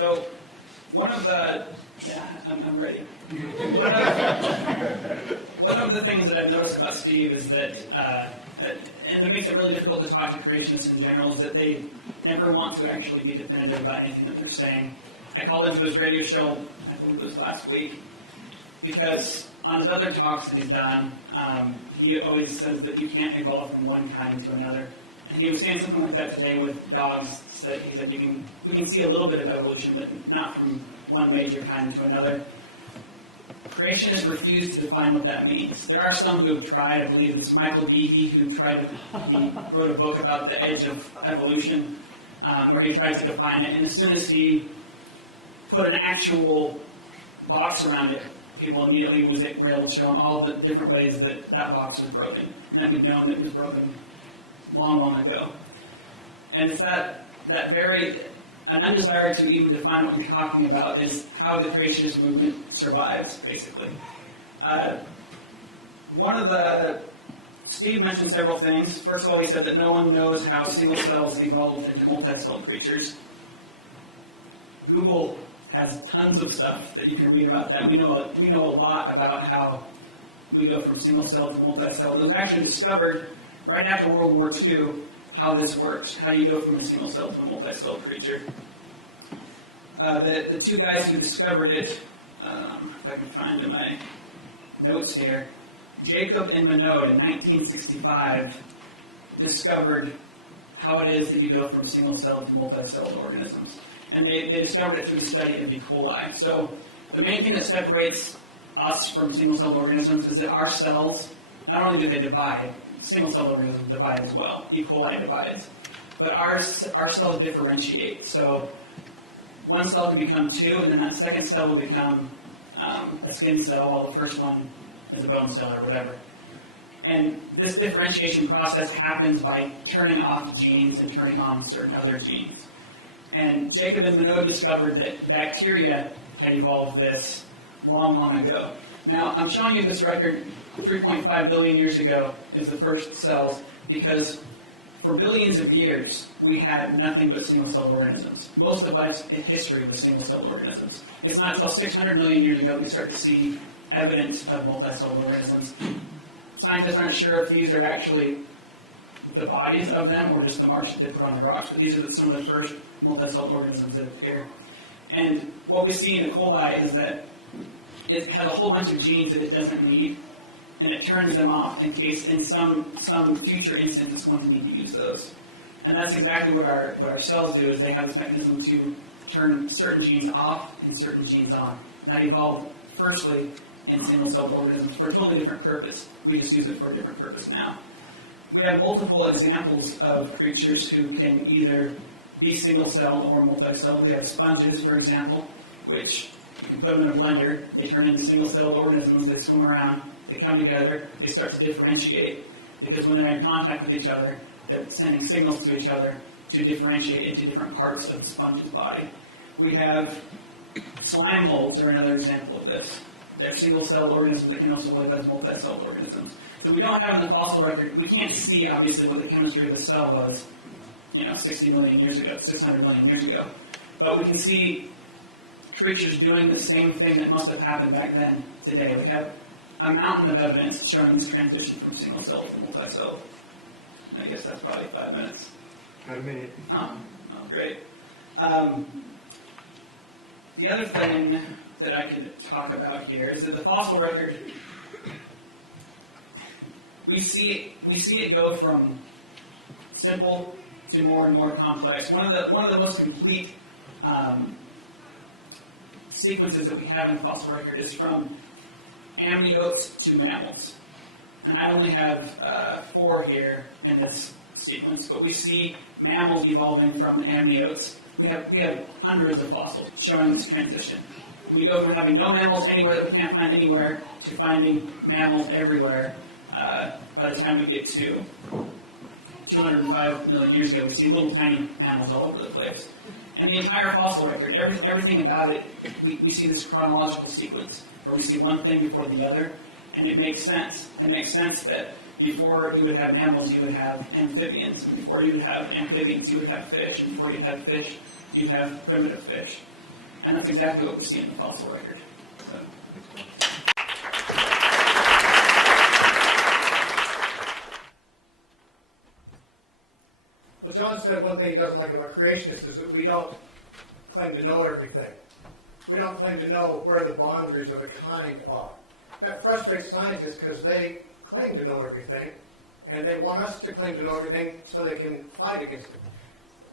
So one of the, I'm ready. One of the things that I've noticed about Steve is that, and it makes it really difficult to talk to creationists in general, is that they never want to actually be definitive about anything that they're saying. I called into his radio show, I believe it was last week, because on his other talks that he's done, he always says that you can't evolve from one kind to another. And he was saying something like that today with dogs. He said we can see a little bit of evolution, but not from one major kind to another. Creationists refuse to define what that means. There are some who have tried. I believe it's Michael Behe who wrote a book about the edge of evolution, where he tries to define it. And as soon as he put an actual box around it, people immediately were able to show him all the different ways that that box was broken. And that we've known that it was broken long, long ago. And it's that an undesire to even define what you're talking about is how the creationist movement survives, basically. Steve mentioned several things. First of all, he said that no one knows how single cells evolved into multicelled creatures. Google has tons of stuff that you can read about that. We know a lot about how we go from single cell to multicell. It was actually discovered right after World War II how this works, how you go from a single cell to a multicelled creature. The two guys who discovered it, if I can find in my notes here, Jacob and Minot in 1965 discovered how it is that you go from single cell to multicelled organisms. And they discovered it through the study of E. coli. So the main thing that separates us from single-celled organisms is that our cells, not only do they divide, single-celled organisms divide as well. E. coli divides. But our cells differentiate. So one cell can become two, and then that second cell will become a skin cell, while the first one is a bone cell or whatever. And this differentiation process happens by turning off genes and turning on certain other genes. And Jacob and Minot discovered that bacteria had evolved this long, long ago. Now, I'm showing you this record 3.5 billion years ago is the first cells, because for billions of years, we had nothing but single-celled organisms. Most of life's history was single-celled organisms. It's not until 600 million years ago we start to see evidence of multicelled organisms. Scientists aren't sure if these are actually the bodies of them or just the marks that they put on the rocks, but these are some of the first multicelled organisms that appear. And what we see in E. coli is that it has a whole bunch of genes that it doesn't need, and it turns them off in case in some future instance it's going to need to use those. And that's exactly what our cells do, is they have this mechanism to turn certain genes off and certain genes on. That evolved firstly in single-celled organisms for a totally different purpose. We just use it for a different purpose now. We have multiple examples of creatures who can either be single-celled or multicelled. We have sponges, for example, which you can put them in a blender. They turn into single-celled organisms. They swim around. They come together. They start to differentiate, because when they're in contact with each other, they're sending signals to each other to differentiate into different parts of the sponge's body. We have slime molds are another example of this. They're single-celled organisms that can also live as multicelled organisms. So we don't have in the fossil record, we can't see, obviously, what the chemistry of the cell was, 60 million years ago, 600 million years ago. But we can see creatures doing the same thing that must have happened back then today. We have a mountain of evidence showing this transition from single-celled to multicelled. I guess that's probably 5 minutes. Got a minute. Oh, great. The other thing that I could talk about here is that the fossil record, we see it go from simple to more and more complex. One of the most complete sequences that we have in the fossil record is from amniotes to mammals. And I only have 4 here in this sequence, but we see mammals evolving from amniotes. We have hundreds of fossils showing this transition. We go from having no mammals anywhere that we can't find anywhere to finding mammals everywhere. By the time we get to 205 million years ago, we see little tiny mammals all over the place. And the entire fossil record, everything about it, we see this chronological sequence where we see one thing before the other, and it makes sense. It makes sense that before you would have mammals, you would have amphibians, and before you would have amphibians, you would have fish, and before you have fish, you have primitive fish. And that's exactly what we see in the fossil record. So. Well, John said one thing he doesn't like about creationists is that we don't claim to know everything. We don't claim to know where the boundaries of a kind are. That frustrates scientists because they claim to know everything, and they want us to claim to know everything so they can fight against it.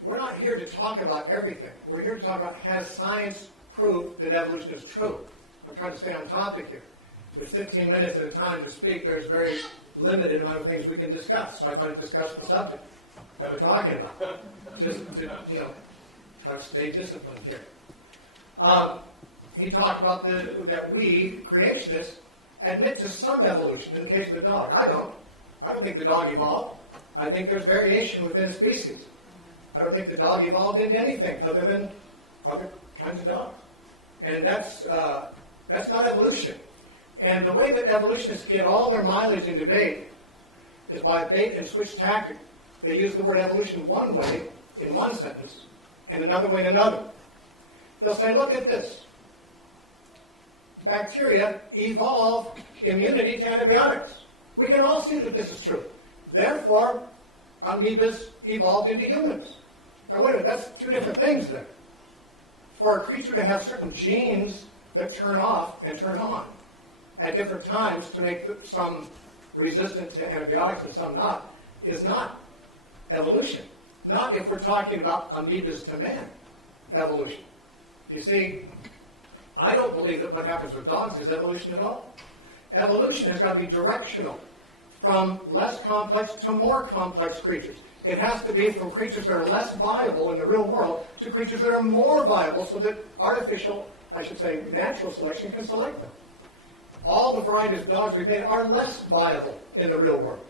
We're not here to talk about everything. We're here to talk about, has science proved that evolution is true? I'm trying to stay on topic here. With 15 minutes at a time to speak, there's very limited amount of things we can discuss. So I thought I'd discuss the subject that we're talking about. Just to, try to stay disciplined here. He talked about that we, creationists, admit to some evolution in the case of the dog. I don't. I don't think the dog evolved. I think there's variation within a species. I don't think the dog evolved into anything other than other kinds of dogs. And that's not evolution. And the way that evolutionists get all their mileage in debate is by a bait and switch tactic. They use the word evolution one way in one sentence and another way in another. They'll say, look at this. Bacteria evolve immunity to antibiotics. We can all see that this is true. Therefore, amoebas evolved into humans. Now wait a minute, that's two different things there. For a creature to have certain genes that turn off and turn on at different times to make some resistant to antibiotics and some not, is not evolution. Not if we're talking about amoebas to man evolution. You see, I don't believe that what happens with dogs is evolution at all. Evolution has got to be directional, from less complex to more complex creatures. It has to be from creatures that are less viable in the real world to creatures that are more viable so that artificial, I should say natural selection can select them. All the varieties of dogs we've made are less viable in the real world.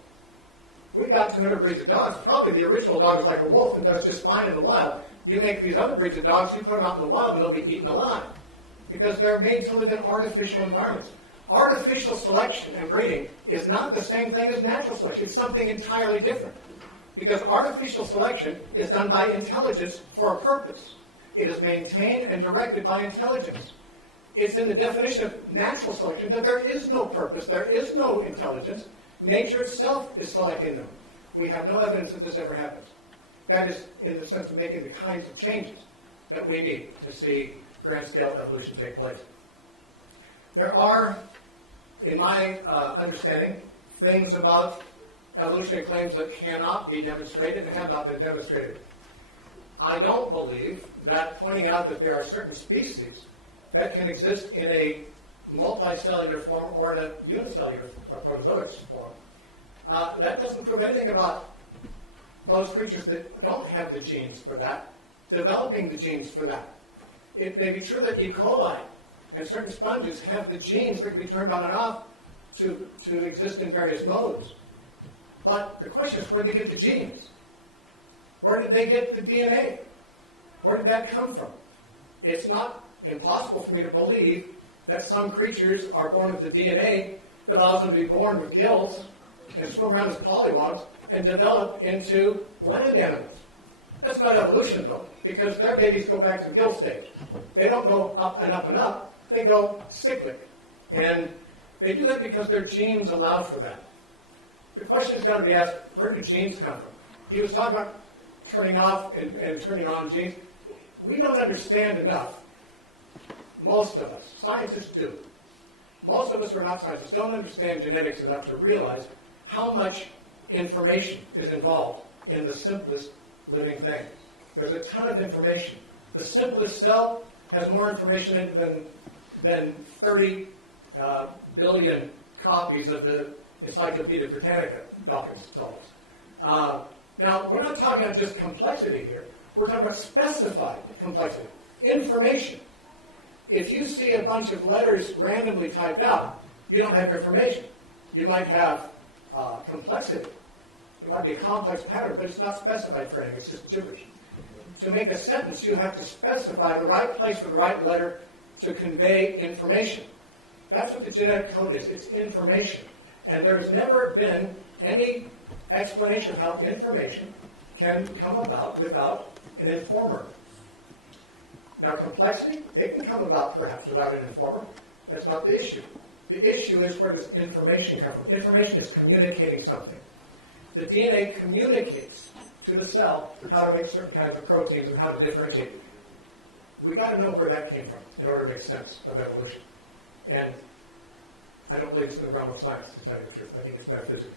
We've got 200 breeds of dogs. Probably the original dog is like a wolf and does just fine in the wild. You make these other breeds of dogs, you put them out in the wild and they'll be eaten alive because they're made to live in artificial environments. Artificial selection and breeding is not the same thing as natural selection. It's something entirely different. Because artificial selection is done by intelligence for a purpose. It is maintained and directed by intelligence. It's in the definition of natural selection that there is no purpose, there is no intelligence. Nature itself is selecting them. We have no evidence that this ever happens. That is in the sense of making the kinds of changes that we need to see grand-scale evolution take place. There are, in my understanding, things about evolutionary claims that cannot be demonstrated and have not been demonstrated. I don't believe that pointing out that there are certain species that can exist in a multicellular form or in a unicellular or protozoic form, that doesn't prove anything about those creatures that don't have the genes for that, developing the genes for that. It may be true that E. coli and certain sponges have the genes that can be turned on and off to exist in various modes. But the question is, where did they get the genes? Where did they get the DNA? Where did that come from? It's not impossible for me to believe that some creatures are born with the DNA that allows them to be born with gills and swim around as pollywogs and develop into land animals. That's not evolution, though, because their babies go back to the gill stage. They don't go up and up and up. They go cyclic. And they do that because their genes allow for that. The question has got to be asked, where do genes come from? He was talking about turning off and turning on genes. We don't understand enough. Most of us, scientists do. Most of us who are not scientists don't understand genetics enough to realize how much information is involved in the simplest living thing. There's a ton of information. The simplest cell has more information in it than 30 billion copies of the Encyclopedia Britannica documents told us. Now, we're not talking about just complexity here. We're talking about specified complexity. Information. If you see a bunch of letters randomly typed out, you don't have information. You might have complexity. It might be a complex pattern, but it's not specified for anything. It's just gibberish. To make a sentence, you have to specify the right place for the right letter to convey information. That's what the genetic code is. It's information. And there has never been any explanation of how information can come about without an informer. Now, complexity, it can come about perhaps without an informer. That's not the issue. The issue is, where does information come from? Information is communicating something. The DNA communicates to the cell how to make certain kinds of proteins and how to differentiate. We got to know where that came from in order to make sense of evolution. And I don't believe it's in the realm of science, to tell you the truth. I think it's metaphysical.